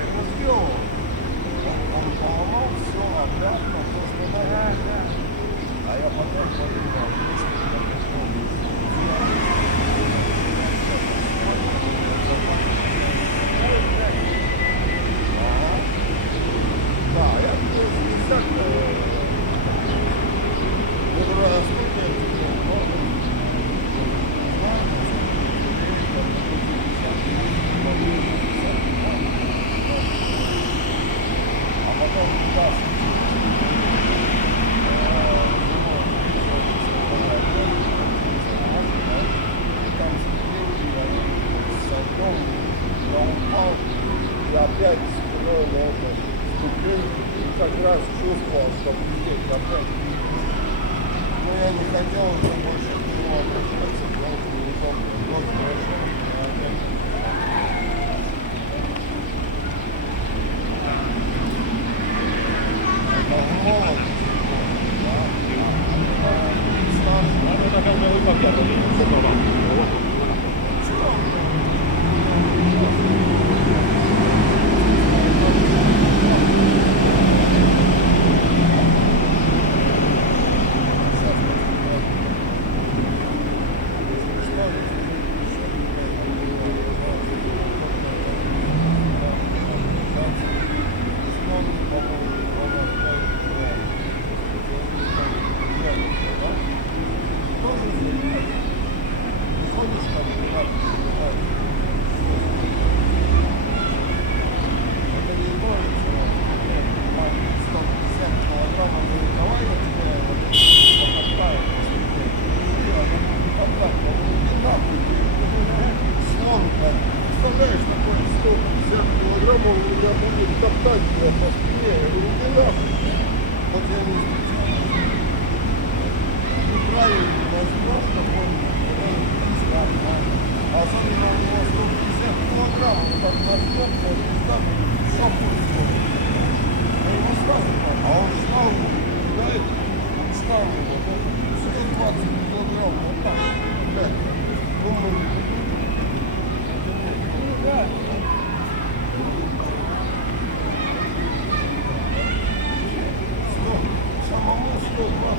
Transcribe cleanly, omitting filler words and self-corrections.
его сделал. Он поломал все обратно, то, что надо. А я потом подумал, если я да, я не так а потом даст. Я упал, я опять спиной на этой ступеньке и как раз чувствовал, что пиздец опять. Но я не хотел уже больше к нему обращаться, я очень неудобно. Вот хорошо, опять. Это молод. Представляешь, такой 150 килограммов меня будет топтать по спине. Я говорю, иди нахуй. Вот я не встречал. Неправильный возьмешь такой, особенно у него 150 килограммов, так возьмет, я пизда будет, все будет. А его сразу, а он встал, кидает, встал, вот это, 120 килограмм, вот так, блядь, думаю,